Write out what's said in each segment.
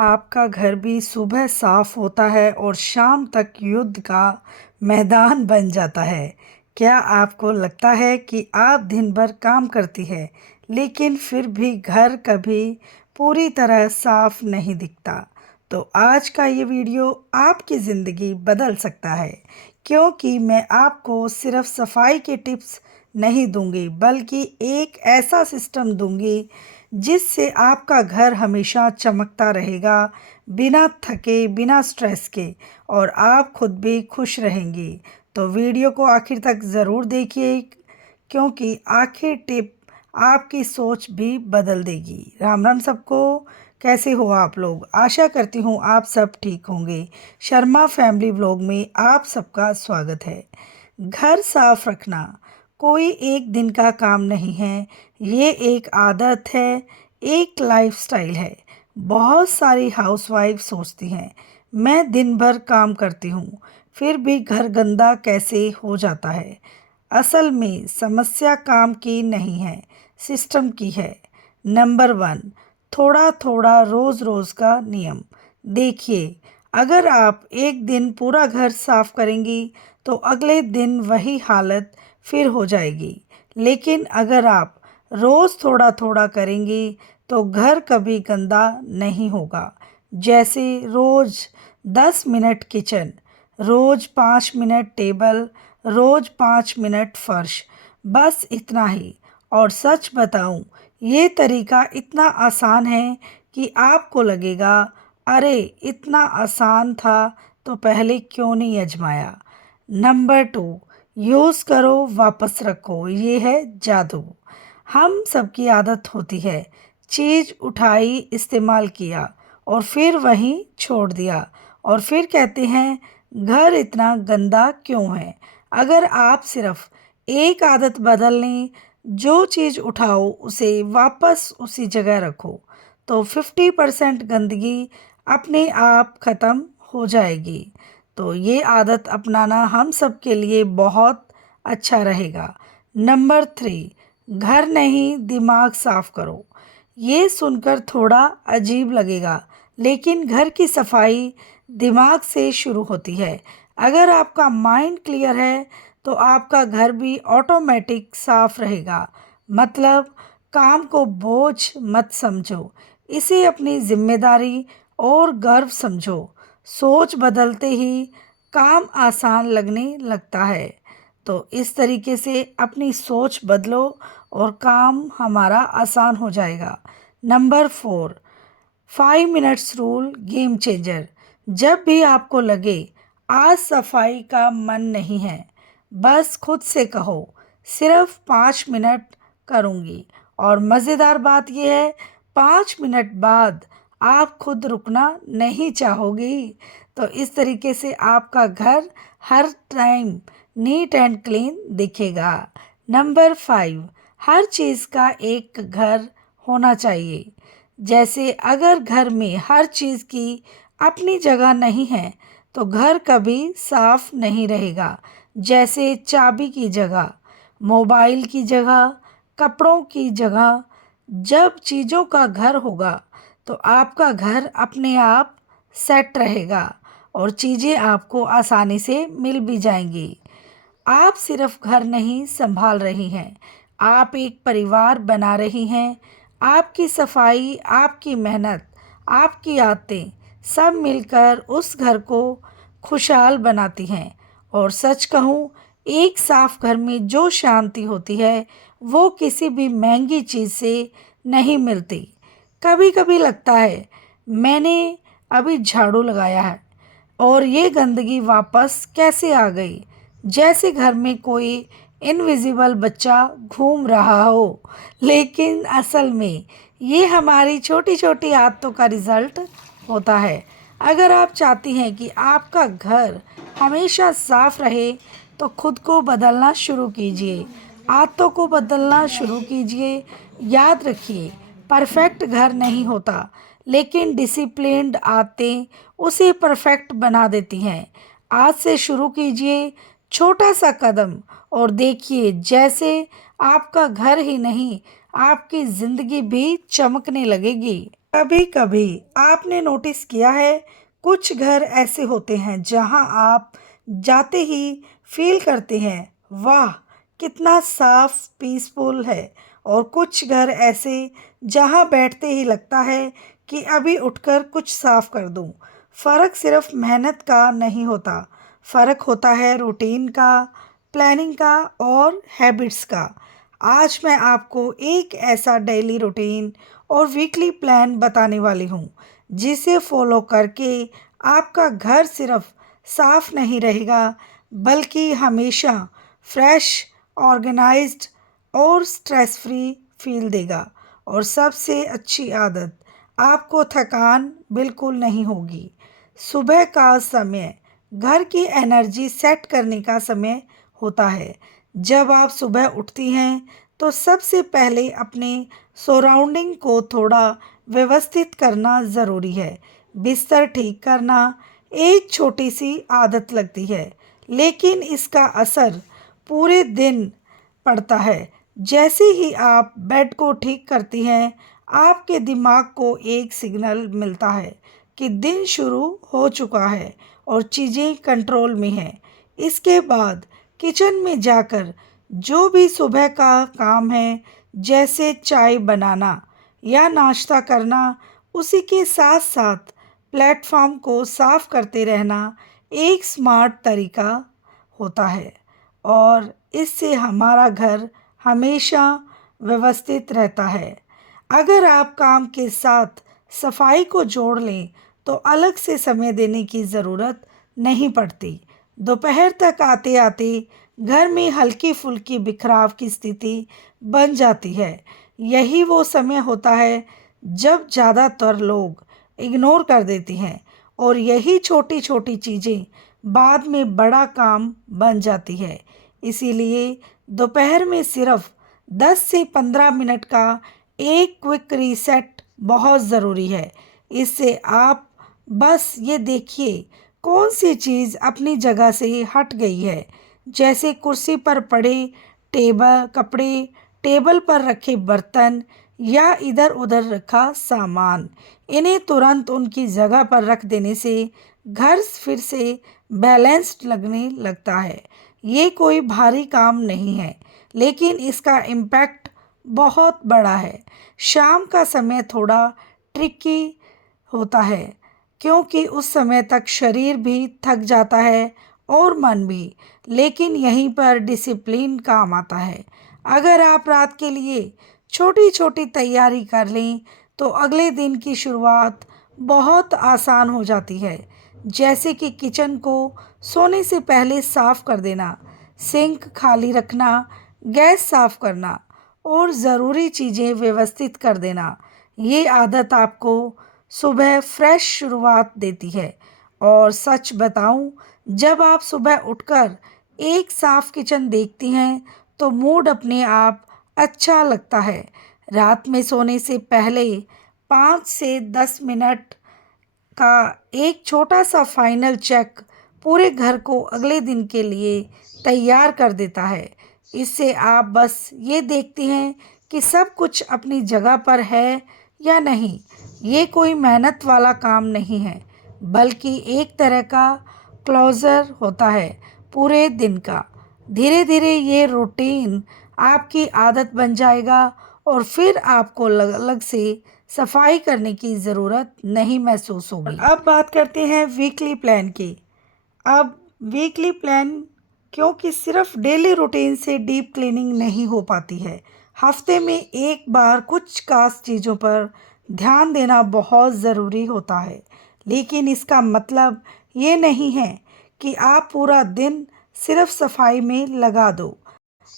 आपका घर भी सुबह साफ होता है और शाम तक युद्ध का मैदान बन जाता है। क्या आपको लगता है कि आप दिन भर काम करती है लेकिन फिर भी घर कभी पूरी तरह साफ नहीं दिखता? तो आज का ये वीडियो आपकी ज़िंदगी बदल सकता है, क्योंकि मैं आपको सिर्फ सफाई के टिप्स नहीं दूंगी बल्कि एक ऐसा सिस्टम दूंगी जिससे आपका घर हमेशा चमकता रहेगा, बिना थके, बिना स्ट्रेस के, और आप खुद भी खुश रहेंगी। तो वीडियो को आखिर तक ज़रूर देखिए, क्योंकि आखिर टिप आपकी सोच भी बदल देगी। राम राम सबको, कैसे हो आप लोग? आशा करती हूँ आप सब ठीक होंगे। शर्मा फैमिली व्लॉग में आप सबका स्वागत है। घर साफ रखना कोई एक दिन का काम नहीं है, ये एक आदत है, एक लाइफस्टाइल है। बहुत सारी हाउसवाइफ सोचती हैं, मैं दिन भर काम करती हूँ फिर भी घर गंदा कैसे हो जाता है। असल में समस्या काम की नहीं है, सिस्टम की है। नंबर 1, थोड़ा थोड़ा रोज़ रोज़ का नियम। देखिए, अगर आप एक दिन पूरा घर साफ करेंगी तो अगले दिन वही हालत फिर हो जाएगी। लेकिन अगर आप रोज़ थोड़ा थोड़ा करेंगी तो घर कभी गंदा नहीं होगा। जैसे रोज़ 10 मिनट किचन, रोज़ 5 मिनट टेबल, रोज़ 5 मिनट फर्श, बस इतना ही। और सच बताऊं, ये तरीका इतना आसान है कि आपको लगेगा, अरे इतना आसान था तो पहले क्यों नहीं आजमाया। नंबर 2, यूज़ करो वापस रखो, ये है जादू। हम सबकी आदत होती है, चीज़ उठाई, इस्तेमाल किया और फिर वहीं छोड़ दिया, और फिर कहते हैं घर इतना गंदा क्यों है। अगर आप सिर्फ एक आदत बदल लें, जो चीज़ उठाओ उसे वापस उसी जगह रखो, तो 50% गंदगी अपने आप ख़त्म हो जाएगी। तो ये आदत अपनाना हम सब के लिए बहुत अच्छा रहेगा। नंबर 3, घर नहीं दिमाग साफ करो। ये सुनकर थोड़ा अजीब लगेगा, लेकिन घर की सफाई दिमाग से शुरू होती है। अगर आपका माइंड क्लियर है तो आपका घर भी ऑटोमेटिक साफ रहेगा। मतलब, काम को बोझ मत समझो, इसे अपनी जिम्मेदारी और गर्व समझो। सोच बदलते ही काम आसान लगने लगता है। तो इस तरीके से अपनी सोच बदलो और काम हमारा आसान हो जाएगा। Number 4, 5 minutes rule game changer. जब भी आपको लगे आज सफाई का मन नहीं है, बस खुद से कहो, सिर्फ 5 मिनट करूँगी। और मज़ेदार बात यह है, 5 मिनट बाद आप खुद रुकना नहीं चाहोगी। तो इस तरीके से आपका घर हर टाइम नीट एंड क्लीन दिखेगा। नंबर 5, हर चीज़ का एक घर होना चाहिए। जैसे अगर घर में हर चीज़ की अपनी जगह नहीं है तो घर कभी साफ नहीं रहेगा। जैसे चाबी की जगह, मोबाइल की जगह, कपड़ों की जगह। जब चीज़ों का घर होगा तो आपका घर अपने आप सेट रहेगा और चीज़ें आपको आसानी से मिल भी जाएंगी। आप सिर्फ घर नहीं संभाल रही हैं, आप एक परिवार बना रही हैं। आपकी सफाई, आपकी मेहनत, आपकी आदतें सब मिलकर उस घर को खुशहाल बनाती हैं। और सच कहूँ, एक साफ घर में जो शांति होती है वो किसी भी महंगी चीज़ से नहीं मिलती। कभी कभी लगता है मैंने अभी झाड़ू लगाया है और ये गंदगी वापस कैसे आ गई, जैसे घर में कोई इनविजिबल बच्चा घूम रहा हो। लेकिन असल में ये हमारी छोटी छोटी आदतों का रिजल्ट होता है। अगर आप चाहती हैं कि आपका घर हमेशा साफ रहे तो खुद को बदलना शुरू कीजिए, आदतों को बदलना शुरू कीजिए। याद रखिए, परफेक्ट घर नहीं होता, लेकिन डिसिप्लिन्ड आदतें उसे परफेक्ट बना देती हैं। आज से शुरू कीजिए छोटा सा कदम और देखिए जैसे आपका घर ही नहीं, आपकी ज़िंदगी भी चमकने लगेगी। कभी कभी आपने नोटिस किया है, कुछ घर ऐसे होते हैं जहां आप जाते ही फील करते हैं, वाह कितना साफ पीसफुल है। और कुछ घर ऐसे जहां बैठते ही लगता है कि अभी उठकर कुछ साफ कर दूं। फ़र्क सिर्फ मेहनत का नहीं होता, फ़र्क होता है रूटीन का, प्लानिंग का और हैबिट्स का। आज मैं आपको एक ऐसा डेली रूटीन और वीकली प्लान बताने वाली हूँ जिसे फॉलो करके आपका घर सिर्फ साफ नहीं रहेगा, बल्कि हमेशा फ्रेश, ऑर्गेनाइज्ड और स्ट्रेस फ्री फील देगा। और सबसे अच्छी आदत, आपको थकान बिल्कुल नहीं होगी। सुबह का समय घर की एनर्जी सेट करने का समय होता है। जब आप सुबह उठती हैं तो सबसे पहले अपने सराउंडिंग को थोड़ा व्यवस्थित करना ज़रूरी है। बिस्तर ठीक करना एक छोटी सी आदत लगती है, लेकिन इसका असर पूरे दिन पड़ता है। जैसे ही आप बेड को ठीक करती हैं, आपके दिमाग को एक सिग्नल मिलता है कि दिन शुरू हो चुका है और चीज़ें कंट्रोल में हैं। इसके बाद किचन में जाकर जो भी सुबह का काम है, जैसे चाय बनाना या नाश्ता करना, उसी के साथ साथ प्लेटफॉर्म को साफ करते रहना एक स्मार्ट तरीका होता है। और इससे हमारा घर हमेशा व्यवस्थित रहता है। अगर आप काम के साथ सफाई को जोड़ लें तो अलग से समय देने की ज़रूरत नहीं पड़ती। दोपहर तक आते आते घर में हल्की फुल्की बिखराव की स्थिति बन जाती है। यही वो समय होता है जब ज़्यादातर लोग इग्नोर कर देती हैं, और यही छोटी छोटी चीज़ें बाद में बड़ा काम बन जाती है। इसीलिए दोपहर में सिर्फ 10 से 15 मिनट का एक क्विक रीसेट बहुत ज़रूरी है। इससे आप बस ये देखिए कौन सी चीज़ अपनी जगह से हट गई है, जैसे कुर्सी पर पड़े कपड़े, टेबल पर रखे बर्तन या इधर उधर रखा सामान। इन्हें तुरंत उनकी जगह पर रख देने से घर फिर से बैलेंस्ड लगने लगता है। ये कोई भारी काम नहीं है, लेकिन इसका इम्पैक्ट बहुत बड़ा है। शाम का समय थोड़ा ट्रिकी होता है, क्योंकि उस समय तक शरीर भी थक जाता है और मन भी, लेकिन यहीं पर डिसिप्लिन काम आता है। अगर आप रात के लिए छोटी छोटी तैयारी कर लें तो अगले दिन की शुरुआत बहुत आसान हो जाती है। जैसे कि किचन को सोने से पहले साफ कर देना, सिंक खाली रखना, गैस साफ करना और ज़रूरी चीज़ें व्यवस्थित कर देना। ये आदत आपको सुबह फ्रेश शुरुआत देती है। और सच बताऊं, जब आप सुबह उठकर एक साफ किचन देखती हैं तो मूड अपने आप अच्छा लगता है। रात में सोने से पहले 5 से 10 मिनट का एक छोटा सा फाइनल चेक पूरे घर को अगले दिन के लिए तैयार कर देता है। इससे आप बस ये देखती हैं कि सब कुछ अपनी जगह पर है या नहीं। ये कोई मेहनत वाला काम नहीं है, बल्कि एक तरह का क्लोज़र होता है पूरे दिन का। धीरे धीरे ये रूटीन आपकी आदत बन जाएगा और फिर आपको अलग अलग से सफाई करने की ज़रूरत नहीं महसूस होगी। अब बात करते हैं वीकली प्लान की। अब वीकली प्लान, क्योंकि सिर्फ डेली रूटीन से डीप क्लीनिंग नहीं हो पाती है। हफ्ते में एक बार कुछ खास चीज़ों पर ध्यान देना बहुत ज़रूरी होता है, लेकिन इसका मतलब ये नहीं है कि आप पूरा दिन सिर्फ सफाई में लगा दो।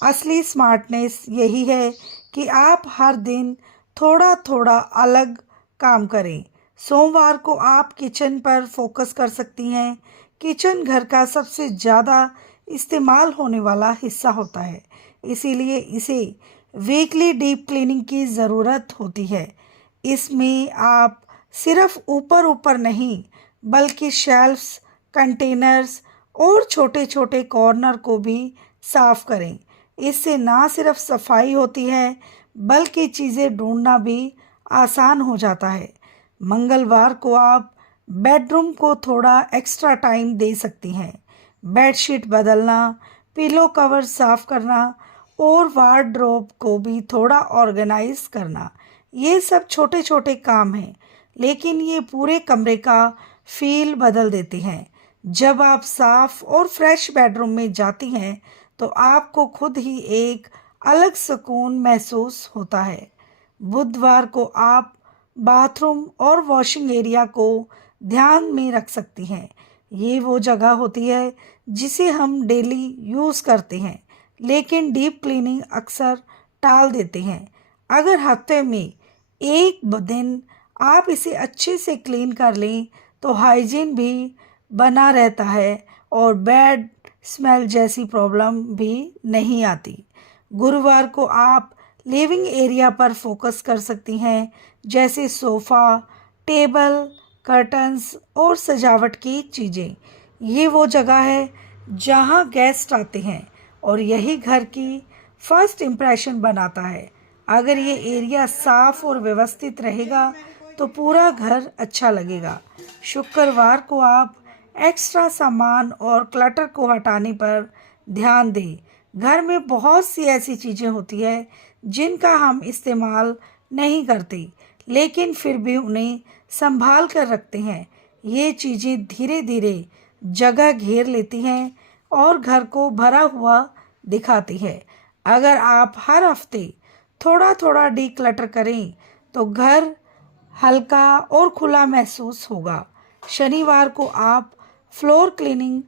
असली स्मार्टनेस यही है कि आप हर दिन थोड़ा थोड़ा अलग काम करें। सोमवार को आप किचन पर फोकस कर सकती हैं। किचन घर का सबसे ज़्यादा इस्तेमाल होने वाला हिस्सा होता है, इसीलिए इसे वीकली डीप क्लीनिंग की ज़रूरत होती है। इसमें आप सिर्फ ऊपर ऊपर नहीं, बल्कि शेल्फ्स, कंटेनर्स और छोटे छोटे कॉर्नर को भी साफ करें। इससे ना सिर्फ सफाई होती है, बल्कि चीज़ें ढूंढना भी आसान हो जाता है। मंगलवार को आप बेडरूम को थोड़ा एक्स्ट्रा टाइम दे सकती हैं। बेडशीट बदलना, पिलो कवर साफ करना और वार्डरोब को भी थोड़ा ऑर्गेनाइज करना, ये सब छोटे छोटे काम हैं, लेकिन ये पूरे कमरे का फील बदल देते हैं। जब आप साफ और फ्रेश बेडरूम में जाती हैं तो आपको खुद ही एक अलग सुकून महसूस होता है। बुधवार को आप बाथरूम और वॉशिंग एरिया को ध्यान में रख सकती हैं। ये वो जगह होती है जिसे हम डेली यूज़ करते हैं, लेकिन डीप क्लीनिंग अक्सर टाल देते हैं। अगर हफ्ते में एक दिन आप इसे अच्छे से क्लीन कर लें तो हाइजीन भी बना रहता है और बैड स्मेल जैसी प्रॉब्लम भी नहीं आती। गुरुवार को आप लिविंग एरिया पर फोकस कर सकती हैं, जैसे सोफ़ा, टेबल, कर्टन्स और सजावट की चीज़ें। ये वो जगह है जहाँ गेस्ट आते हैं और यही घर की फर्स्ट इम्प्रेशन बनाता है। अगर ये एरिया साफ और व्यवस्थित रहेगा तो पूरा घर अच्छा लगेगा। शुक्रवार को आप एक्स्ट्रा सामान और क्लटर को हटाने पर ध्यान दें। घर में बहुत सी ऐसी चीज़ें होती है जिनका हम इस्तेमाल नहीं करते, लेकिन फिर भी उन्हें संभाल कर रखते हैं। ये चीज़ें धीरे धीरे जगह घेर लेती हैं और घर को भरा हुआ दिखाती है। अगर आप हर हफ्ते थोड़ा थोड़ा डीक्लटर करें तो घर हल्का और खुला महसूस होगा। शनिवार को आप फ्लोर क्लीनिंग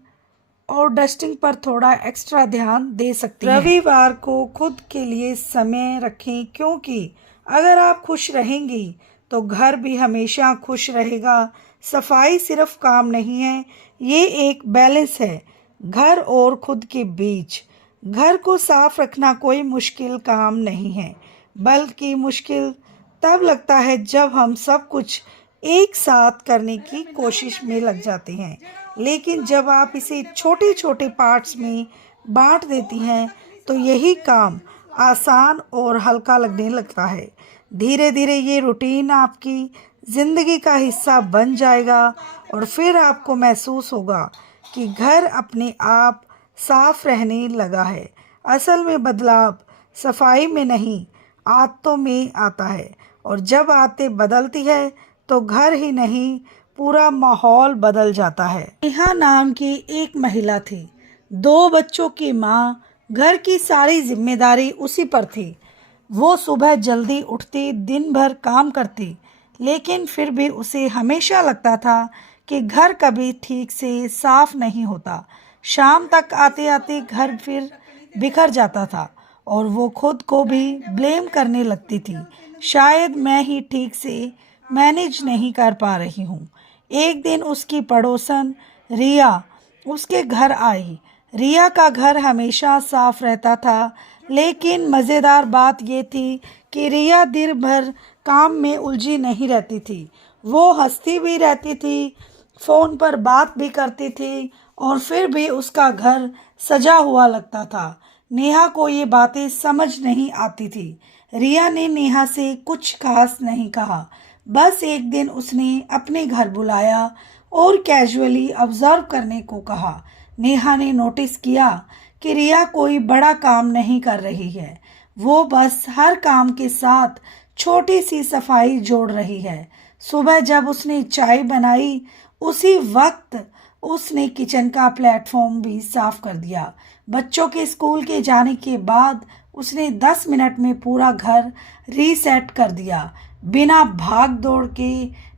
और डस्टिंग पर थोड़ा एक्स्ट्रा ध्यान दे सकती हैं। रविवार को खुद के लिए समय रखें, क्योंकि अगर आप खुश रहेंगी तो घर भी हमेशा खुश रहेगा। सफाई सिर्फ काम नहीं है, ये एक बैलेंस है घर और खुद के बीच। घर को साफ रखना कोई मुश्किल काम नहीं है, बल्कि मुश्किल तब लगता है जब हम सब कुछ एक साथ करने की कोशिश में लग जाते हैं। लेकिन जब आप इसे छोटे छोटे पार्ट्स में बांट देती हैं तो यही काम आसान और हल्का लगने लगता है। धीरे धीरे ये रूटीन आपकी ज़िंदगी का हिस्सा बन जाएगा और फिर आपको महसूस होगा कि घर अपने आप साफ रहने लगा है। असल में बदलाव सफाई में नहीं, आदतों में आता है, और जब आदतें बदलती है तो घर ही नहीं, पूरा माहौल बदल जाता है। नेहा नाम की एक महिला थी, 2 बच्चों की माँ। घर की सारी जिम्मेदारी उसी पर थी। वो सुबह जल्दी उठती, दिन भर काम करती, लेकिन फिर भी उसे हमेशा लगता था कि घर कभी ठीक से साफ नहीं होता। शाम तक आते आते घर फिर बिखर जाता था और वो खुद को भी ब्लेम करने लगती थी। शायद मैं ही ठीक से मैनेज नहीं कर पा रही हूँ। एक दिन उसकी पड़ोसन रिया उसके घर आई। रिया का घर हमेशा साफ रहता था, लेकिन मज़ेदार बात ये थी कि रिया दिन भर काम में उलझी नहीं रहती थी। वो हंसती भी रहती थी, फ़ोन पर बात भी करती थी और फिर भी उसका घर सजा हुआ लगता था। नेहा को ये बातें समझ नहीं आती थी। रिया ने नेहा से कुछ खास नहीं कहा, बस एक दिन उसने अपने घर बुलाया और कैजुअली ऑब्जर्व करने को कहा। नेहा ने नोटिस किया कि रिया कोई बड़ा काम नहीं कर रही है, वो बस हर काम के साथ छोटी सी सफाई जोड़ रही है। सुबह जब उसने चाय बनाई, उसी वक्त उसने किचन का प्लेटफॉर्म भी साफ कर दिया। बच्चों के स्कूल के जाने के बाद उसने 10 मिनट में पूरा घर रीसेट कर दिया। बिना भाग दौड़ के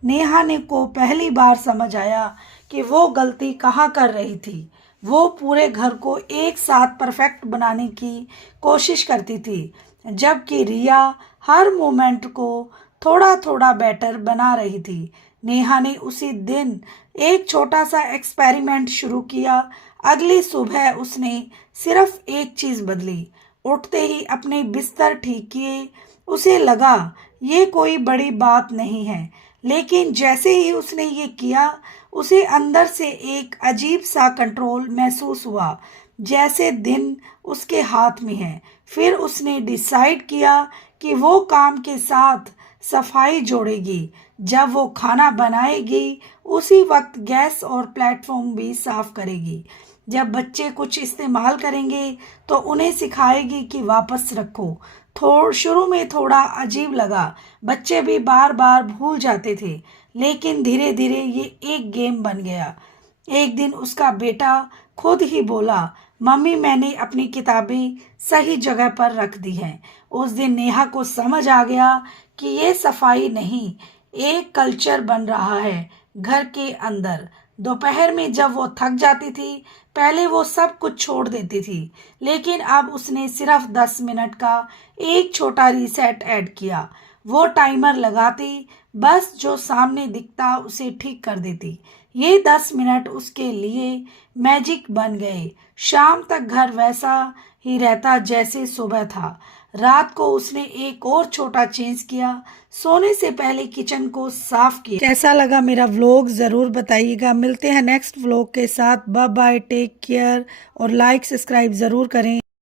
नेहा ने को पहली बार समझ आया कि वो गलती कहाँ कर रही थी। वो पूरे घर को एक साथ परफेक्ट बनाने की कोशिश करती थी, जबकि रिया हर मोमेंट को थोड़ा थोड़ा बेटर बना रही थी। नेहा ने उसी दिन एक छोटा सा एक्सपेरिमेंट शुरू किया। अगली सुबह उसने सिर्फ एक चीज़ बदली, उठते ही अपने बिस्तर ठीक किए। उसे लगा ये कोई बड़ी बात नहीं है, लेकिन जैसे ही उसने ये किया, उसे अंदर से एक अजीब सा कंट्रोल महसूस हुआ, जैसे दिन उसके हाथ में है। फिर उसने डिसाइड किया कि वो काम के साथ सफाई जोड़ेगी। जब वो खाना बनाएगी उसी वक्त गैस और प्लेटफॉर्म भी साफ करेगी। जब बच्चे कुछ इस्तेमाल करेंगे तो उन्हें सिखाएगी कि वापस रखो। शुरू में थोड़ा अजीब लगा, बच्चे भी बार बार भूल जाते थे, लेकिन धीरे धीरे ये एक गेम बन गया। एक दिन उसका बेटा खुद ही बोला, मम्मी मैंने अपनी किताबें सही जगह पर रख दी हैं। उस दिन नेहा को समझ आ गया कि ये सफाई नहीं, एक कल्चर बन रहा है घर के अंदर। दोपहर में जब वो थक जाती थी, पहले वो सब कुछ छोड़ देती थी, लेकिन अब उसने सिर्फ 10 मिनट का एक छोटा रीसेट ऐड किया। वो टाइमर लगाती, बस जो सामने दिखता उसे ठीक कर देती। ये 10 मिनट उसके लिए मैजिक बन गए। शाम तक घर वैसा ही रहता जैसे सुबह था। रात को उसने एक और छोटा चेंज किया, सोने से पहले किचन को साफ किया। कैसा लगा मेरा व्लॉग ज़रूर बताइएगा। मिलते हैं नेक्स्ट व्लॉग के साथ। बाय बाय, टेक केयर और लाइक सब्सक्राइब ज़रूर करें।